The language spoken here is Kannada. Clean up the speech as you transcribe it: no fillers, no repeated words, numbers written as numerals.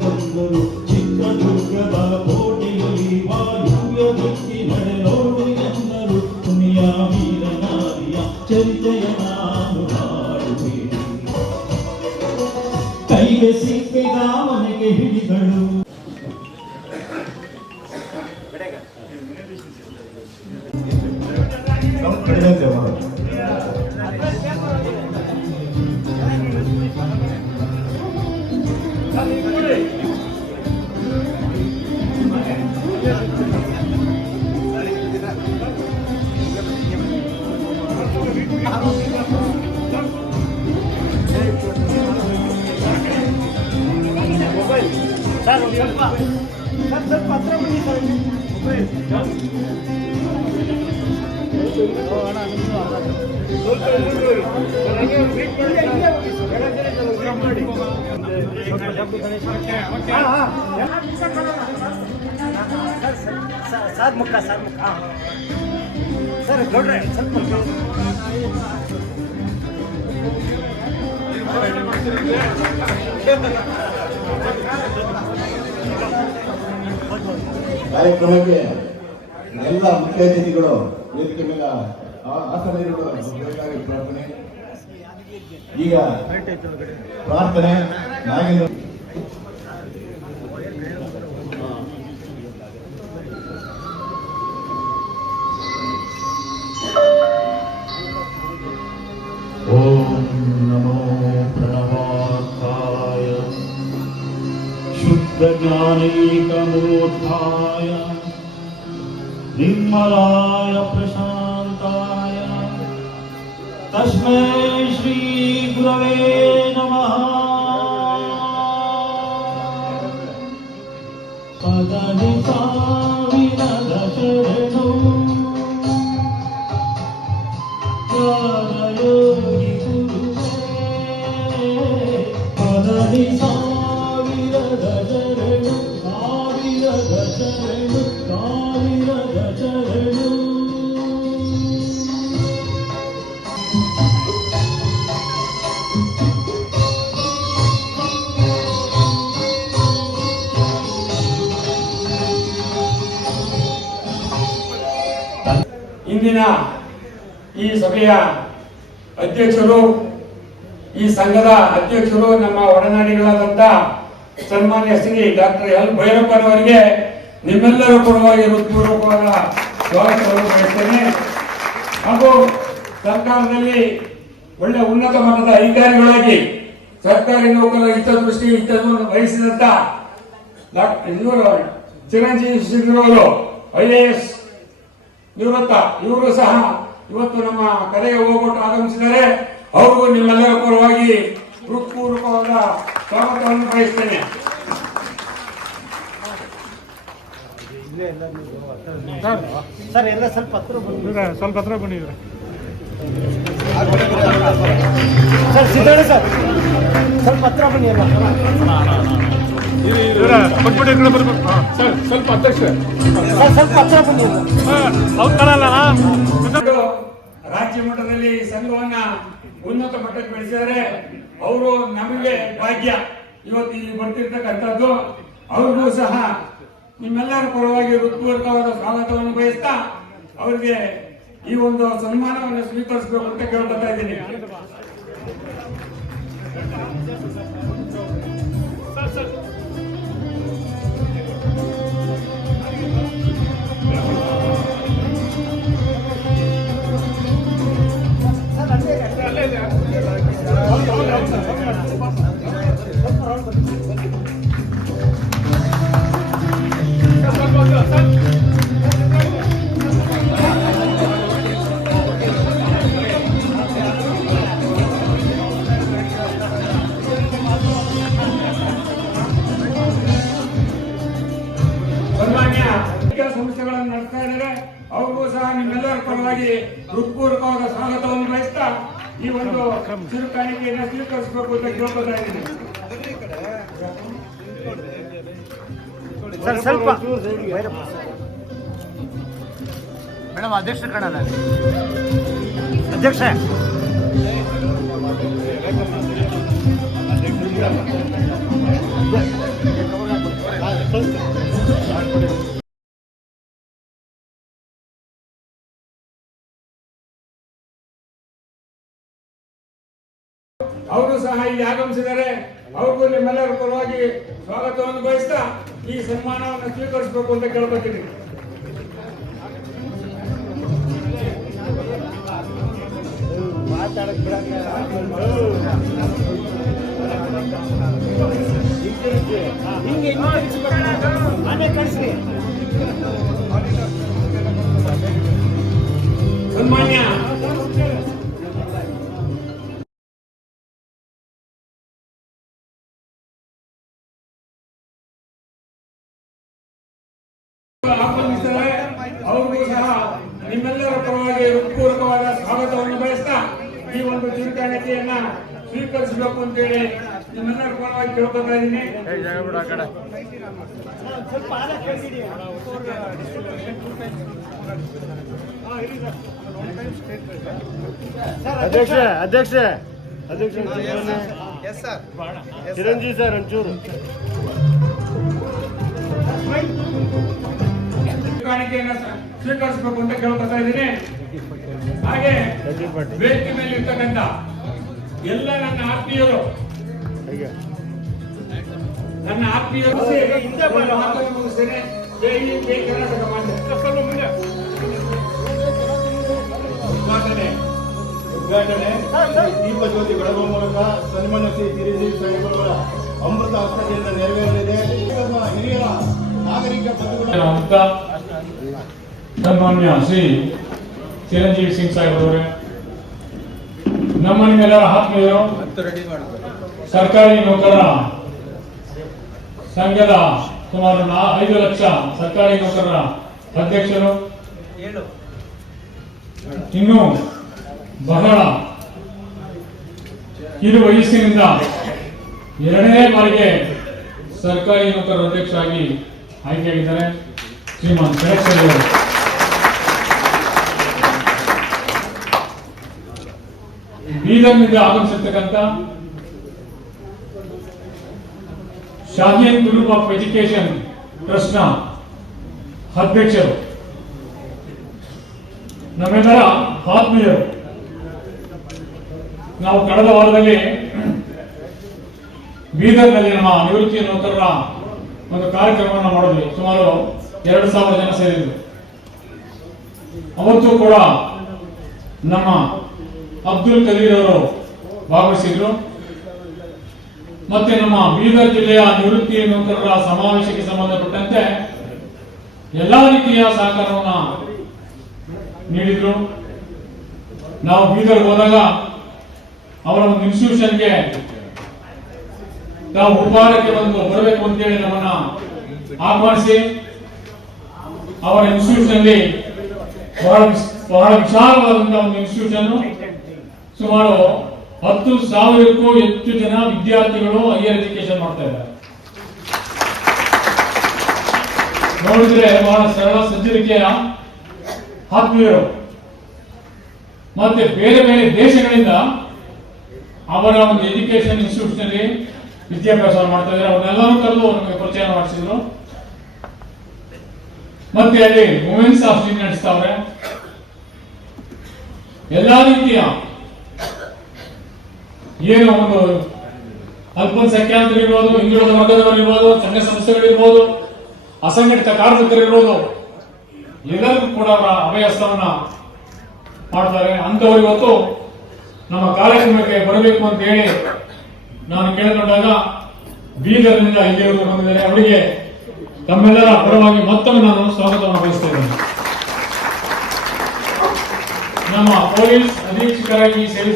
ತಂದರು ಚಿತ್ರದುರ್ಗದ ಕೋಟೆಯಲ್ಲಿ ವಾಯುವ್ಯ ದಿಕ್ಕಿನಡೆ ನೋಡು ಎಂದರು ಪುಣ್ಯ ವೀರನಾರಿಯ ಚರಿತೆಯ ನಾನು ಹಾಡುವೆ ಕೈಗೆ ಸಿಕ್ಕಿದ ಮನೆಗೆ ಹಿಡಿದಳು ಪತ್ರ ಬನ್ನಿ ಸರ್ ಮುಖ ಸರ್ ಗೌಡ್ರೆ ಸ್ವಲ್ಪ ಕಾರ್ಯಕ್ರಮಕ್ಕೆ ಎಲ್ಲ ಮುಖ್ಯ ಅತಿಥಿಗಳು ವೇದಿಕೆ ಮೇಲೆ ಆಸನಬೇಕಾಗಿ ಪ್ರಾರ್ಥನೆ. ಈಗ ಪ್ರಾರ್ಥನೆ ನಾಗೇಂದ್ರ ಓಂ ನಮೋ ಪ್ರಣವಾಕಾಯ ಶುದ್ಧ ಜ್ಞಾನೈಕಮೂರ್ಧಾಯ ನಿರ್ಮಲಾಯ ಪ್ರಶಾಂತಾಯ ತಸ್ಮೈ ಶ್ರೀ ಗುರವೇ ನಮಃ. ಪದನಿ ಸಾವಿರದ ಶರಣು ಯೋಗಿ ಗುರುವೇ ಪದನಿ ಸಾವಿರದ ಶರಣು ಸಾವಿರದ ಶರಣು ಸಾವಿರದ ಶರಣು. ಇಂದಿನ ಈ ಸಭೆಯ ಅಧ್ಯಕ್ಷರು, ಈ ಸಂಘದ ಅಧ್ಯಕ್ಷರು, ನಮ್ಮ ಒಡನಾಡಿಗಳಾದಂಥ ಸನ್ಮಾನ್ಯ ಶ್ರೀ ಡಾಕ್ಟರ್ ಎಲ್ ಭೈರಪ್ಪನವರಿಗೆ ನಿಮ್ಮೆಲ್ಲರ ಪರವಾಗಿ ಹೃತ್ಪೂರ್ವಕವಾದ ಸ್ವಾಗತವನ್ನು ಬಯಸ್ತೇನೆ. ಹಾಗೂ ಸರ್ಕಾರದಲ್ಲಿ ಒಳ್ಳೆ ಉನ್ನತ ಮಟ್ಟದ ಅಧಿಕಾರಿಗಳಾಗಿ ಸರ್ಕಾರಿ ನೌಕರರ ಹಿತವನ್ನು ವಹಿಸಿದಂತ ಚಿರಂಜೀವಿ ಸಿಂಗ್ರವರು IAS ನಿವೃತ್ತ, ಇವರು ಸಹ ಇವತ್ತು ನಮ್ಮ ಕರೆಗೆ ಹೋಗ್ಬಿಟ್ಟು ಆಗಮಿಸಿದ್ದಾರೆ. ಅವ್ರಿಗೂ ನಿಮ್ಮೆಲ್ಲರ ಪರವಾಗಿ ಹೃತ್ಪೂರ್ವಕವಾದ ಸ್ವಾಗತವನ್ನು ಬಯಸ್ತೇನೆ. ಸರ್ ಎಲ್ಲ ಸ್ವಲ್ಪ ಹತ್ರ ಬಂದಿದ್ರೆ ಸರ್ ಸಿದ್ಧಣ್ಣ ಸರ್ ಸ್ವಲ್ಪ ಹತ್ರ ಬನ್ನಿ ಎಲ್ಲ ಸ್ವಲ್ಪ ಅಧ್ಯಕ್ಷ ಸ್ವಲ್ಪ ಹತ್ರ ಬನ್ನಿ ರಾಜ್ಯ ಮಟ್ಟದಲ್ಲಿ ಸಂಘವನ್ನ ಉನ್ನತ ಮಟ್ಟಕ್ಕೆ ಬೆಳೆಸಿದ್ದಾರೆ. ಅವರು ನಮಗೆ ಭಾಗ್ಯ ಇವತ್ತು ಇಲ್ಲಿ ಬರ್ತಿರ್ತಕ್ಕಂಥದ್ದು. ಅವ್ರಿಗೂ ಸಹ ನಿಮ್ಮೆಲ್ಲರ ಪರವಾಗಿ ಹೃತ್ಪೂರ್ವಕವಾದ ಸ್ವಾಗತವನ್ನು ಬಯಸ್ತಾ ಅವರಿಗೆ ಈ ಒಂದು ಸನ್ಮಾನವನ್ನು ಸ್ವೀಕರಿಸಬೇಕು ಅಂತ ಕೇಳ್ಕೊತಾ ಇದ್ದೀನಿ. ಸಂಸ್ಥೆಗಳನ್ನು ನಡೆಸ್ತಾ ಇದ್ದಾರೆ. ಅವ್ರಿಗೂ ಸಹ ನಿಮ್ಮೆಲ್ಲರ ಪರವಾಗಿ ಹೃತ್ಪೂರ್ವಕವಾದ ಸ್ವಾಗತವನ್ನು ಬಯಸ್ತಾ ಈ ಒಂದು ಚಿರುಕಾಣಿಕೆಯನ್ನು ಸ್ವೀಕರಿಸಬೇಕು ಅಂತ ಕೇಳ್ಕೊತಾ ಇದ್ದೀನಿ. ಸ್ವಲ್ಪ ಮೇಡಮ್ ಅಧ್ಯಕ್ಷ ಕಾಣಲ್ಲ ಅಧ್ಯಕ್ಷ ಅವರು ಸಹ ಇಲ್ಲಿ ಆಗಮಿಸಿದ್ದಾರೆ. ಅವ್ರಿಗೂ ನಿಮ್ಮೆಲ್ಲರ ಪರವಾಗಿ ಸ್ವಾಗತವನ್ನು ಬಯಸ್ತಾ ಈ ಸನ್ಮಾನವನ್ನು ಸ್ವೀಕರಿಸಬೇಕು ಅಂತ ಕೇಳ್ಕೊತೀನಿ. ಮಾತಾಡಕ್ ಬಿಡಂಗ ಹಿಂಗೆ ಮನೆ ಕಳಿಸ್ರಿ. ಸನ್ಮಾನ್ಯ ಆಗಮಿಸಿದ್ದಾರೆ. ಅವ್ರಿಗೂ ಸಹ ನಿಮ್ಮೆಲ್ಲರ ಪರವಾಗಿ ಹೃತ್ಪೂರ್ವಕವಾದ ಸ್ವಾಗತವನ್ನು ಬಯಸ್ತಾ ಈ ಒಂದು ಚುರುಕಾಣಿಕೆಯನ್ನ ಸ್ವೀಕರಿಸಬೇಕು ಅಂತೇಳಿ ನಿಮ್ಮೆಲ್ಲರ ಪರವಾಗಿ ಕೇಳ್ಕೊತಾ ಇದ್ದೀನಿ. ಸ್ವಲ್ಪ ಆದ ಕೇಳಿಡಿ. ಅಧ್ಯಕ್ಷ ಅಧ್ಯಕ್ಷ ಅಧ್ಯಕ್ಷ ಚಿರಂಜೀವಿ ಸರ್ ಒಂಚೂರು ಕಾಣಿಕೆಯನ್ನ ಸ್ವೀಕರಿಸಬೇಕು ಅಂತ ಕೇಳ್ಕೊತಾ ಇದ್ದೀನಿ. ಹಾಗೆ ವೇದಿಕೆ ಮೇಲೆ ಇರ್ತಕ್ಕಂಥ ಎಲ್ಲ ನನ್ನ ಆತ್ಮೀಯರು ಮುಗಿಸ್ತೇನೆ. ಜೈ ಹಿಂದ್, ಜೈ ಕರ್ನಾಟಕ ಉದ್ಘಾಟನೆ ದೀಪ ಜ್ಯೋತಿ ಬೆಳಗುವ ಮೂಲಕ ಸನ್ಮಾನ್ಯ ಶ್ರೀ ಚಿರಂಜೀವಿ ಸಾಹೇಬರವರ ಅಮೃತ ಹಸ್ತದಿಂದ ನೆರವೇರಲಿದೆ. ಹಿರಿಯ ನಾಗರಿಕ ಬಂಧುಗಳು ಸನ್ಮಾನ್ಯ ಶ್ರೀ ಚಿರಂಜೀವಿ ಸಿಂಗ್ ಸಾಹೇಬರವರೇ, ನಮ್ಮ ನಿಮ್ಮೆಲ್ಲರ ಆತ್ಮೀಯರು, ಸರ್ಕಾರಿ ನೌಕರರ ಸಂಘದ ಸುಮಾರು 5 ಲಕ್ಷ ಸರ್ಕಾರಿ ನೌಕರರ ಅಧ್ಯಕ್ಷರು, ಇನ್ನು ಬಹಳ ಕಿರು ವಯಸ್ಸಿನಿಂದ 2ನೇ ಬಾರಿಗೆ ಸರ್ಕಾರಿ ನೌಕರರ ಅಧ್ಯಕ್ಷರಾಗಿ ಆಯ್ಕೆಯಾಗಿದ್ದಾರೆ ಶ್ರೀಮಾನ್ ಶರತ್ ಅವರು. ಬೀದರ್ನಿಂದ ಆಗಮಿಸಿರ್ತಕ್ಕಂಥ Shaheen group of education trust ನ ಅಧ್ಯಕ್ಷರು, ನಮ್ಮೆಲ್ಲರ ಆತ್ಮೀಯರು. ನಾವು ಕಳೆದ ವಾರದಲ್ಲಿ ಬೀದರ್ನಲ್ಲಿ ನಮ್ಮ ನಿವೃತ್ತಿ ನೌಕರರ ಒಂದು ಕಾರ್ಯಕ್ರಮವನ್ನು ಮಾಡಿದ್ವಿ. ಸುಮಾರು 2,000 ಜನ ಸೇರಿದ್ರು. ಅವತ್ತು ಕೂಡ ನಮ್ಮ ಅಬ್ದುಲ್ ಕದೀರ್ ಅವರು ಭಾಗವಹಿಸಿದ್ರು. ಮತ್ತೆ ನಮ್ಮ ಬೀದರ್ ಜಿಲ್ಲೆಯ ನಿವೃತ್ತಿ ನೌಕರರ ಸಮಾವೇಶಕ್ಕೆ ಸಂಬಂಧಪಟ್ಟಂತೆ ಎಲ್ಲಾ ರೀತಿಯ ಸಹಕಾರವನ್ನ ನೀಡಿದ್ರು. ನಾವು ಬೀದರ್ ಹೋದಾಗ ಅವರ ಒಂದು ಇನ್ಸ್ಟಿಟ್ಯೂಷನ್ಗೆ ನಾವು ಉಪಹಾರಕ್ಕೆ ಬರಬೇಕು ಅಂತೇಳಿ ನಮ್ಮನ್ನ ಆಹ್ವಾನಿಸಿ ಅವರ ಇನ್ಸ್ಟಿಟ್ಯೂಷನ್ ಅಲ್ಲಿ ಬಹಳ ವಿಶಾಲವಾದಂತಹ ಒಂದು ಇನ್ಸ್ಟಿಟ್ಯೂಷನ್, ಸುಮಾರು 10,000ಕ್ಕೂ ಹೆಚ್ಚು ಜನ ವಿದ್ಯಾರ್ಥಿಗಳು ಹೈಯರ್ ಎಜುಕೇಶನ್ ಮಾಡ್ತಾ ಇದ್ದಾರೆ. ನೋಡಿದ್ರೆ ಬಹಳ ಸರಳ ಸಜ್ಜನಿಕೆಯ ಆತ್ಮೀಯರು. ಮತ್ತೆ ಬೇರೆ ಬೇರೆ ದೇಶಗಳಿಂದ ಅವರ ಒಂದು ಎಜುಕೇಶನ್ ಇನ್ಸ್ಟಿಟ್ಯೂಷನ್ ಅಲ್ಲಿ ವಿದ್ಯಾಭ್ಯಾಸವನ್ನು ಮಾಡ್ತಾ ಇದ್ದಾರೆ. ಅವನ್ನೆಲ್ಲರೂ ಕರೆದು ನಮಗೆ ಪರಿಚಯ ಮಾಡಿಸಿದ್ರು. ಮತ್ತೆ ಅಲ್ಲಿ ವುಮೆನ್ಸ್ ಹಾಸ್ಟೆಲ್ ನಡೆಸ್ತಾವ್ರೆ. ಎಲ್ಲಾ ರೀತಿಯ ಏನು ಒಂದು ಅಲ್ಪಸಂಖ್ಯಾತರಿರ್ಬೋದು, ಹಿಂದುಳಿದ ವರ್ಗದವರಿರ್ಬೋದು, ಸಂಘ ಸಂಸ್ಥೆಗಳಿರ್ಬೋದು, ಅಸಂಘಟಿತ ಕಾರ್ಮಿಕರಿರ್ಬೋದು, ಎಲ್ಲರಿಗೂ ಕೂಡ ಅವರ ಅಭಯಹಸ್ತವನ್ನ ಮಾಡ್ತಾರೆ. ಅಂತವರು ಇವತ್ತು ನಮ್ಮ ಕಾರ್ಯಕ್ರಮಕ್ಕೆ ಬರಬೇಕು ಅಂತ ಹೇಳಿ ನಾನು ಕೇಳಿಕೊಂಡಾಗ ಬೀದರ್ನಿಂದ ಇಲ್ಲಿವರೆಗೂ ಬಂದಿದ್ದಾರೆ. ಅವರಿಗೆ ತಮ್ಮೆಲ್ಲರ ಪರವಾಗಿ ಮತ್ತೊಮ್ಮೆ ನಾನು ಸ್ವಾಗತವನ್ನು ಬಯಸ್ತಾ ಇದ್ದೇನೆ. ನಮ್ಮ ಪೊಲೀಸ್ ಅಧೀಕ್ಷಕರಾಗಿ ಸೇವೆ